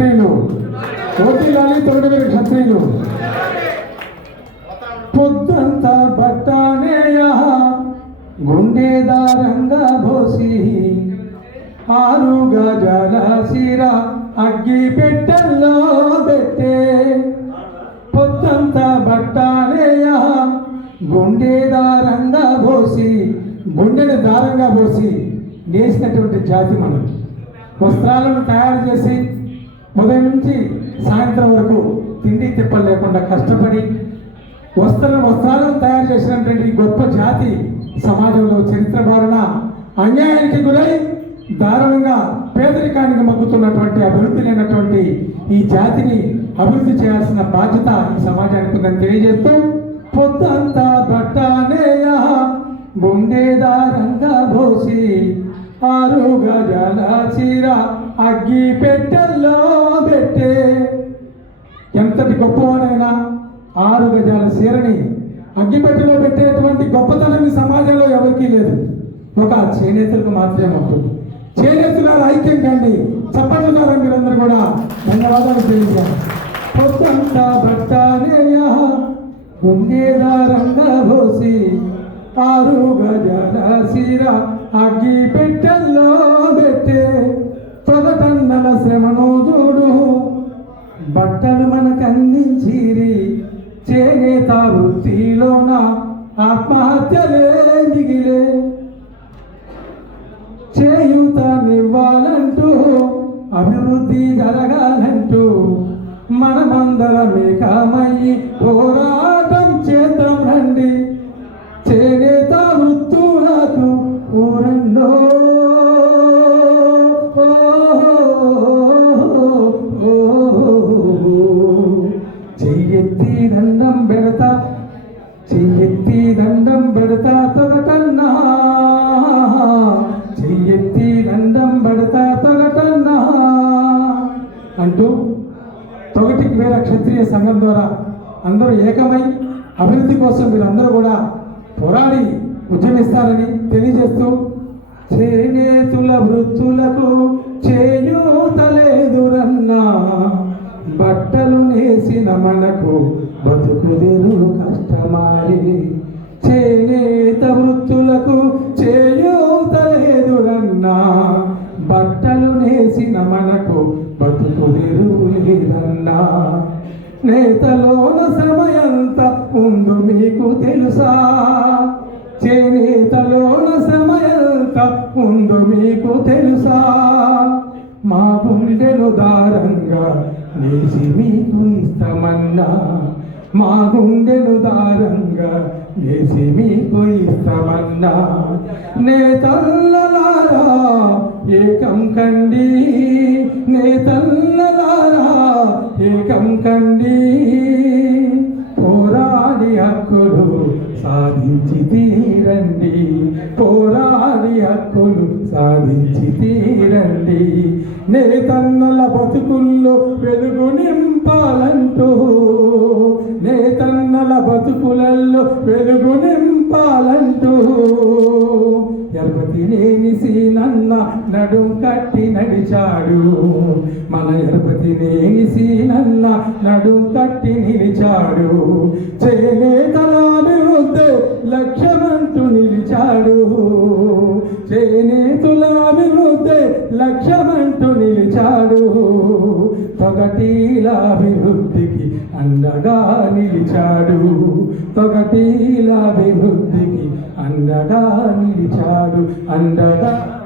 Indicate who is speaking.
Speaker 1: క్షత్రియులు ఓటిల్లాలి తొలగవేరు క్షత్రియులు పొద్దంతా బట్టానేయ గుండె దారంగా భోసి ఆరు గజాల సిర అగ్గి పెట్టల్లో పెట్టే. పొద్దంతా బట్టానేయ గుండె దారంగా భోసి గుండెని దారంగా పోసి నేసినటువంటి జాతి మనం. వస్త్రాలను తయారు చేసి ఉదయం నుంచి సాయంత్రం వరకు తిండి తిప్పలు లేకుండా కష్టపడి వస్త్ర వస్త్రాలను తయారు చేసినటువంటి గొప్ప జాతి సమాజంలో చరిత్ర బారిన అన్యాయానికి గురై దారుణంగా పేదరికానికి మగ్గుతున్నటువంటి అభివృద్ధి లేనటువంటి ఈ జాతిని అభివృద్ధి చేయాల్సిన బాధ్యత ఈ సమాజానికి ఉందని తెలియజేస్తూ పొద్దంతా బట్టానేయ గుండెదారంగా పోసి ఆరు గజాల చీర అగ్గి పెట్టెల్లో పెట్టే. ఎంతటి గొప్పవాడైనా ఆరు గజాల చీరని అగ్గిపెట్టెలో పెట్టేటువంటి గొప్పతనం ఈ సమాజంలో ఎవరికీ లేదు. ఒక చేనేతలకు మాత్రమే ఉంటుంది. చేనేతల ఐక్యం కండి చప్పట్ల ద్వారా మీరందరూ కూడా ధన్యవాదాలు తెలియజేయాలి. పొద్దంతా బట్టానేయ గుండెదారంగా పోసి ఆరు గజాల సీర అగ్గి పెట్టల్లో చేనేత వృత్తిలోన ఆత్మహత్యలే మిగిలే చేయూతనివ్వాలంటూ అభివృద్ధి జరగాలంటూ మనమందరమే కామయ్యి పోరాట చెయ్యెత్తి దండం పెడతా తొగటన్నా. చెయ్యెత్తి దండం పెడతా తొగటన్నా. అంటూ తొగటికి వేల క్షత్రియ సంఘం ద్వారా అందరూ ఏకమై అభివృద్ధి కోసం మీరందరూ కూడా పోరాడి ఉద్యమిస్తారని తెలియజేస్తూ చేనేతుల వృత్తులకు చేయూతలేదురన్నా. బట్టలు నేసిన మనకు బతుకుదేరు కష్టమారి చేనేత వృత్తులకు చేయూతలేదురన్నా బట్టలు నేసిన మనకు బతుకు లేదన్నా. నేతలోన సమయంత ముందు మీకు తెలుసా? చేనేతలోన సమయంత ఉందు మీకు తెలుసా? మా గుండెను దారంగా నేసి మీకు ఇస్తామన్నా. మా గుండెను దారంగా వేసి మీకు ఇస్తామన్నా నేతల్లలారా ఏకం కండి. నేతల్లలారా ఏకం కండి. పోరాడి హక్కులు సాధించి తీరండి. పోరాడి హక్కులు సాధించి తీరండి. నేతన్నల బతుకుల్లో వెలుగు నింపాలంటూ ఎరపతి సీనన్న నడుం కట్టి నడిచాడు. మన ఎరపతి సీనన్న నడుం కట్టి నిలిచాడు. చేనేతల అభివృద్ధి లక్ష్యమంటూ నిలిచాడు. చేనేతుల అభివృద్ధి లక్ష్యమంటూ నిలిచాడు. తొగటీల అభివృద్ధికి అండగా నిలిచాడు. తొగటీల అభివృద్ధికి అండగా నిలిచాడు. అండగా